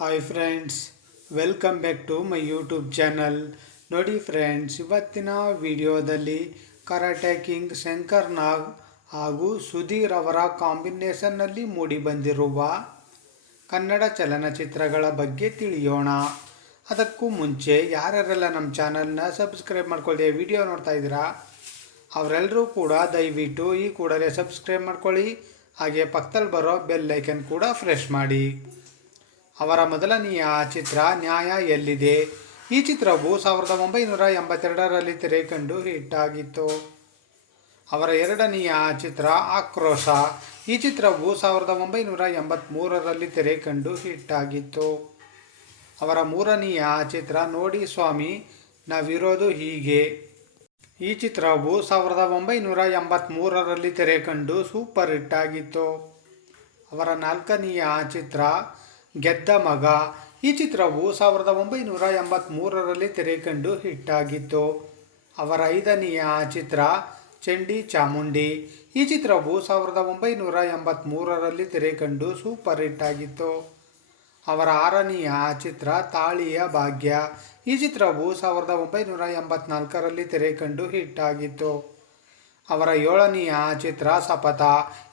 Hi friends welcome back to my YouTube channel ನೋಡಿ friends ಇವತ್ತಿನ ವಿಡಿಯೋದಲ್ಲಿ ಕರಾಟೆ ಕಿಂಗ್ ಶಂಕರ್ ನಾಗ್ ಹಾಗೂ ಸುಧೀರ್ ಅವರ ಕಾಂಬಿನೇಷನ್ನಲ್ಲಿ ಮೂಡಿಬಂದಿರುವ ಕನ್ನಡ ಚಲನಚಿತ್ರಗಳ ಬಗ್ಗೆ ತಿಳಿಯೋಣ. ಅದಕ್ಕೂ ಮುಂಚೆ ಯಾರ್ಯಾರೆಲ್ಲ ನಮ್ಮ ಚಾನಲ್ನ ಸಬ್ಸ್ಕ್ರೈಬ್ ಮಾಡ್ಕೊಳ್ಳಿ ವಿಡಿಯೋ ನೋಡ್ತಾ ಇದ್ದೀರಾ, ಅವರೆಲ್ಲರೂ ಕೂಡ ದಯವಿಟ್ಟು ಈ ಕೂಡಲೇ ಸಬ್ಸ್ಕ್ರೈಬ್ ಮಾಡ್ಕೊಳ್ಳಿ. ಹಾಗೆ ಪಕ್ಕದಲ್ಲಿ ಬರೋ ಬೆಲ್ ಐಕನ್ ಕೂಡ ಫ್ರೆಶ್ ಮಾಡಿ. ಅವರ ಮೊದಲನೆಯ ಚಿತ್ರ ನ್ಯಾಯ ಎಲ್ಲಿದೆ? ಈ ಚಿತ್ರವು ಸಾವಿರದ ಒಂಬೈನೂರ ಎಂಬತ್ತೆರಡರಲ್ಲಿ ತೆರೆ ಕಂಡು ಹಿಟ್ ಆಗಿತ್ತು ಅವರ ಎರಡನೆಯ ಚಿತ್ರ ಆಕ್ರೋಶ. ಈ ಚಿತ್ರವು ಸಾವಿರದ ಒಂಬೈನೂರ ಎಂಬತ್ತ್ಮೂರರಲ್ಲಿ ತೆರೆ ಕಂಡು ಹಿಟ್ ಆಗಿತ್ತು ಅವರ ಮೂರನೆಯ ಚಿತ್ರ ನೋಡಿ ಸ್ವಾಮಿ ನಾವಿರೋದು ಹೀಗೆ. ಈ ಚಿತ್ರವು ಸಾವಿರದ ಒಂಬೈನೂರ ಎಂಬತ್ತ್ಮೂರರಲ್ಲಿ ತೆರೆ ಕಂಡು ಸೂಪರ್ ಹಿಟ್ ಆಗಿತ್ತು ಅವರ ನಾಲ್ಕನೆಯ ಚಿತ್ರ ಗೆದ್ದ ಮಗ. ಈ ಚಿತ್ರವು ಸಾವಿರದ ಒಂಬೈನೂರ ಎಂಬತ್ತ್ಮೂರರಲ್ಲಿ ತೆರೆಕಂಡು ಹಿಟ್ಟಾಗಿತ್ತು. ಅವರ ಐದನೆಯ ಚಿತ್ರ ಚಂಡಿ ಚಾಮುಂಡಿ. ಈ ಚಿತ್ರವು ಸಾವಿರದ ಒಂಬೈನೂರ ಎಂಬತ್ತ್ಮೂರರಲ್ಲಿ ತೆರೆಕಂಡು ಸೂಪರ್ ಹಿಟ್ ಆಗಿತ್ತು ಅವರ ಆರನೆಯ ಚಿತ್ರ ತಾಳಿಯ ಭಾಗ್ಯ. ಈ ಚಿತ್ರವು ಸಾವಿರದ ಒಂಬೈನೂರ ಎಂಬತ್ನಾಲ್ಕರಲ್ಲಿ ತೆರೆಕಂಡು ಹಿಟ್ಟಾಗಿತ್ತು. ಅವರ ಏಳನೆಯ ಚಿತ್ರ ಸಪಥ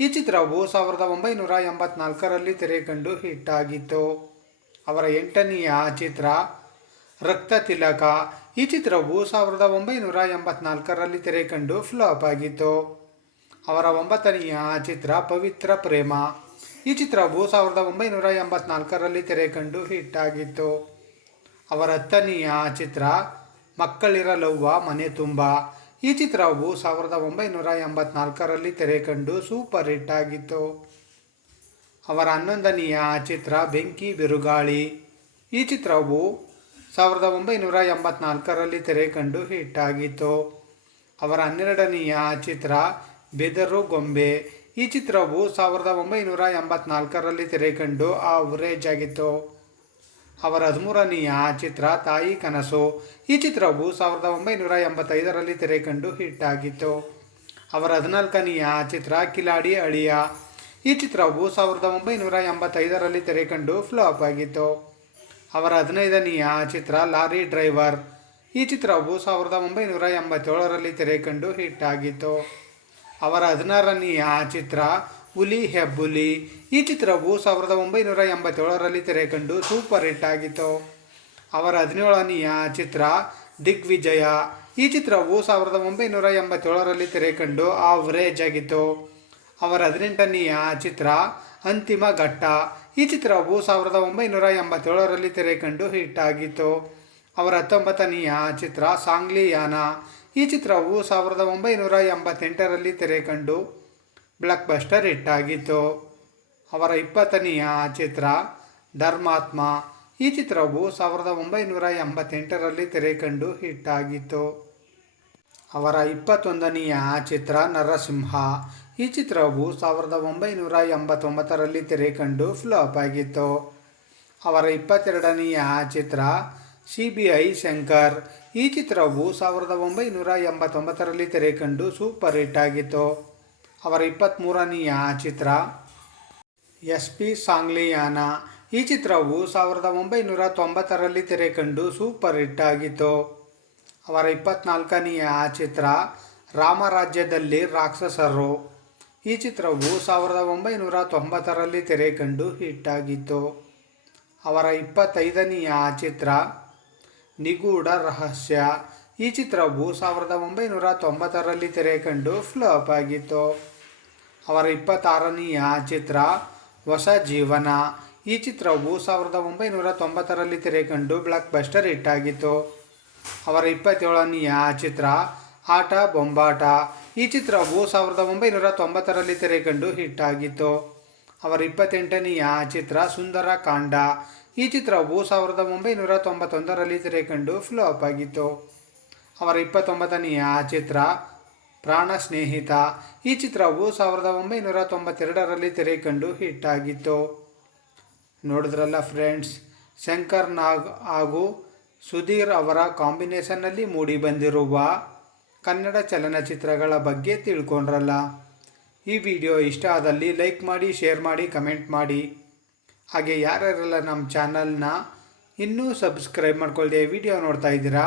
ಈ ಚಿತ್ರವು ಸಾವಿರದ ಒಂಬೈನೂರ ಎಂಬತ್ನಾಲ್ಕರಲ್ಲಿ ತೆರೆಕಂಡು ಹಿಟ್ಟಾಗಿತ್ತು. ಅವರ ಎಂಟನೆಯ ಚಿತ್ರ ರಕ್ತ ತಿಲಕ. ಈ ಚಿತ್ರವು ಸಾವಿರದ ಒಂಬೈನೂರ ಎಂಬತ್ನಾಲ್ಕರಲ್ಲಿ ತೆರೆಕಂಡು ಫ್ಲಾಪ್ ಆಗಿತ್ತು. ಅವರ ಒಂಬತ್ತನೆಯ ಚಿತ್ರ ಪವಿತ್ರ ಪ್ರೇಮ. ಈ ಚಿತ್ರವು ಸಾವಿರದ ಒಂಬೈನೂರ ಎಂಬತ್ನಾಲ್ಕರಲ್ಲಿ ತೆರೆಕಂಡು ಹಿಟ್ಟಾಗಿತ್ತು. ಅವರ ಹತ್ತನೆಯ ಚಿತ್ರ ಮಕ್ಕಳಿರಲವ್ವ ಮನೆ ತುಂಬ. ಈ ಚಿತ್ರವು ಸಾವಿರದ ಒಂಬೈನೂರ ಎಂಬತ್ನಾಲ್ಕರಲ್ಲಿ ತೆರೆ ಕಂಡು ಸೂಪರ್ ಹಿಟ್ ಆಗಿತ್ತು. ಅವರ ಹನ್ನೊಂದನೆಯ ಚಿತ್ರ ಬೆಂಕಿ ಬಿರುಗಾಳಿ. ಈ ಚಿತ್ರವು ಸಾವಿರದ ಒಂಬೈನೂರ ಎಂಬತ್ನಾಲ್ಕರಲ್ಲಿ ತೆರೆ ಕಂಡು ಹಿಟ್ ಆಗಿತ್ತು. ಅವರ ಹನ್ನೆರಡನೆಯ ಚಿತ್ರ ಬೆದರು ಗೊಂಬೆ. ಈ ಚಿತ್ರವು ಸಾವಿರದ ಒಂಬೈನೂರ ಎಂಬತ್ನಾಲ್ಕರಲ್ಲಿ ತೆರೆ ಕಂಡು ಆವರೇಜ್ ಆಗಿತ್ತು. ಅವರ ಹದಿಮೂರನೆಯ ಚಿತ್ರ ತಾಯಿ ಕನಸು. ಈ ಚಿತ್ರವು ಸಾವಿರದ ಒಂಬೈನೂರ ಎಂಬತ್ತೈದರಲ್ಲಿ ತೆರೆ ಕಂಡು ಹಿಟ್ ಆಗಿತ್ತು ಅವರ ಹದಿನಾಲ್ಕನೆಯ ಚಿತ್ರ ಕಿಲಾಡಿ ಅಳಿಯ. ಈ ಚಿತ್ರವು ಸಾವಿರದ ಒಂಬೈನೂರ ಎಂಬತ್ತೈದರಲ್ಲಿ ತೆರೆ ಕಂಡು ಫ್ಲಾಪ್ ಆಗಿತ್ತು. ಅವರ ಹದಿನೈದನೆಯ ಚಿತ್ರ ಲಾರಿ ಡ್ರೈವರ್. ಈ ಚಿತ್ರವು ಸಾವಿರದ ಒಂಬೈನೂರ ಎಂಬತ್ತೇಳರಲ್ಲಿ ತೆರೆ ಕಂಡು ಹಿಟ್ ಆಗಿತ್ತು ಅವರ ಹದಿನಾರನೆಯ ಚಿತ್ರ ಹುಲಿ, ಹೆಬ್ಬುಲಿ ಈ ಚಿತ್ರವು ಸಾವಿರದ ಒಂಬೈನೂರ ಎಂಬತ್ತೇಳರಲ್ಲಿ ತೆರೆ ಕಂಡು ಸೂಪರ್ ಹಿಟ್ ಆಗಿತ್ತು. ಅವರ ಹದಿನೇಳನೆಯ ಚಿತ್ರ ದಿಗ್ವಿಜಯ. ಈ ಚಿತ್ರವು ಸಾವಿರದ ಒಂಬೈನೂರ ಎಂಬತ್ತೇಳರಲ್ಲಿ ತೆರೆ ಕಂಡು ಆವರೇಜ್ ಆಗಿತ್ತು. ಅವರ ಹದಿನೆಂಟನೆಯ ಚಿತ್ರ ಅಂತಿಮ ಘಟ್ಟ. ಈ ಚಿತ್ರವು ಸಾವಿರದ ಒಂಬೈನೂರ ಎಂಬತ್ತೇಳರಲ್ಲಿ ತೆರೆ ಕಂಡು ಹಿಟ್ ಆಗಿತ್ತು. ಅವರ ಹತ್ತೊಂಬತ್ತನೆಯ ಚಿತ್ರ ಸಾಂಗ್ಲಿಯಾನ. ಈ ಚಿತ್ರವು ಸಾವಿರದ ಒಂಬೈನೂರ ಎಂಬತ್ತೆಂಟರಲ್ಲಿ ತೆರೆ ಕಂಡು ಬ್ಲಾಕ್ ಬಸ್ಟರ್ ಹಿಟ್ ಆಗಿತ್ತು. ಅವರ ಇಪ್ಪತ್ತನೆಯ ಚಿತ್ರ ಧರ್ಮಾತ್ಮ. ಈ ಚಿತ್ರವು ಸಾವಿರದ ಒಂಬೈನೂರ ಎಂಬತ್ತೆಂಟರಲ್ಲಿ ತೆರೆ ಕಂಡು ಹಿಟ್ ಆಗಿತ್ತು. ಅವರ ಇಪ್ಪತ್ತೊಂದನೆಯ ಚಿತ್ರ ನರಸಿಂಹ. ಈ ಚಿತ್ರವು ಸಾವಿರದ ಒಂಬೈನೂರ ಎಂಬತ್ತೊಂಬತ್ತರಲ್ಲಿ ತೆರೆ ಕಂಡು ಫ್ಲಾಪ್ ಆಗಿತ್ತು. ಅವರ ಇಪ್ಪತ್ತೆರಡನೆಯ ಚಿತ್ರ ಸಿ ಬಿ ಐ ಶಂಕರ್. ಈ ಚಿತ್ರವು ಸಾವಿರದ ಒಂಬೈನೂರ ಎಂಬತ್ತೊಂಬತ್ತರಲ್ಲಿ ತೆರೆ ಕಂಡು ಸೂಪರ್ ಹಿಟ್ ಆಗಿತ್ತು. ಅವರ ಇಪ್ಪತ್ತ್ಮೂರನೆಯ ಚಿತ್ರ ಎಸ್ ಪಿ ಸಾಂಗ್ಲಿಯಾನ. ಈ ಚಿತ್ರವು ಸಾವಿರದ ಒಂಬೈನೂರ ತೊಂಬತ್ತರಲ್ಲಿ ತೆರೆ ಕಂಡು ಸೂಪರ್ ಹಿಟ್ ಆಗಿತ್ತು. ಅವರ ಇಪ್ಪತ್ನಾಲ್ಕನೆಯ ಚಿತ್ರ ರಾಮರಾಜ್ಯದಲ್ಲಿ ರಾಕ್ಷಸರು. ಈ ಚಿತ್ರವು ಸಾವಿರದ ಒಂಬೈನೂರ ತೊಂಬತ್ತರಲ್ಲಿ ತೆರೆ ಕಂಡು ಹಿಟ್ ಆಗಿತ್ತು. ಅವರ ಇಪ್ಪತ್ತೈದನೆಯ ಚಿತ್ರ ನಿಗೂಢ ರಹಸ್ಯ. ಈ ಚಿತ್ರವು ಸಾವಿರದ ಒಂಬೈನೂರ ತೊಂಬತ್ತರಲ್ಲಿ ತೆರೆ ಕಂಡು ಫ್ಲಾಪ್ ಆಗಿತ್ತು. ಅವರ ಇಪ್ಪತ್ತಾರನೆಯ ಚಿತ್ರ ಹೊಸ ಜೀವನ. ಈ ಚಿತ್ರವು ಸಾವಿರದ ಒಂಬೈನೂರ ತೊಂಬತ್ತರಲ್ಲಿ ತೆರೆಕಂಡು ಬ್ಲಾಕ್ ಬಸ್ಟರ್ ಹಿಟ್ ಆಗಿತ್ತು ಅವರ ಇಪ್ಪತ್ತೇಳನೆಯ ಚಿತ್ರ ಆಟ ಬೊಂಬಾಟ. ಈ ಚಿತ್ರವು ಸಾವಿರದ ಒಂಬೈನೂರ ತೊಂಬತ್ತರಲ್ಲಿ ತೆರೆ ಕಂಡು ಹಿಟ್ ಆಗಿತ್ತು ಅವರ ಇಪ್ಪತ್ತೆಂಟನೆಯ ಚಿತ್ರ ಸುಂದರ ಕಾಂಡ. ಈ ಚಿತ್ರವು ಸಾವಿರದ ಒಂಬೈನೂರ ತೊಂಬತ್ತೊಂದರಲ್ಲಿ ತೆರೆ ಕಂಡು ಫ್ಲಾಪ್ ಆಗಿತ್ತು. ಅವರ ಇಪ್ಪತ್ತೊಂಬತ್ತನೆಯ ಚಿತ್ರ ಪ್ರಾಣ ಸ್ನೇಹಿತ ಈ ಚಿತ್ರವು ಸಾವಿರದ ಒಂಬೈನೂರ ತೊಂಬತ್ತೆರಡರಲ್ಲಿ ತೆರೆ ಕಂಡು ಹಿಟ್ ಆಗಿತ್ತು ನೋಡಿದ್ರಲ್ಲ ಫ್ರೆಂಡ್ಸ್, ಶಂಕರ್ ನಾಗ್ ಹಾಗೂ ಸುಧೀರ್ ಅವರ ಕಾಂಬಿನೇಷನ್ನಲ್ಲಿ ಮೂಡಿಬಂದಿರುವ ಕನ್ನಡ ಚಲನಚಿತ್ರಗಳ ಬಗ್ಗೆ ತಿಳ್ಕೊಂಡ್ರಲ್ಲ. ಈ ವಿಡಿಯೋ ಇಷ್ಟ ಆದಲ್ಲಿ ಲೈಕ್ ಮಾಡಿ, ಶೇರ್ ಮಾಡಿ, ಕಮೆಂಟ್ ಮಾಡಿ. ಹಾಗೆ ಯಾರ್ಯಾರೆಲ್ಲ ನಮ್ಮ ಚಾನಲ್ನ ಇನ್ನೂ ಸಬ್ಸ್ಕ್ರೈಬ್ ಮಾಡ್ಕೊಳ್ಳದೆ ವಿಡಿಯೋ ನೋಡ್ತಾ ಇದ್ದೀರಾ?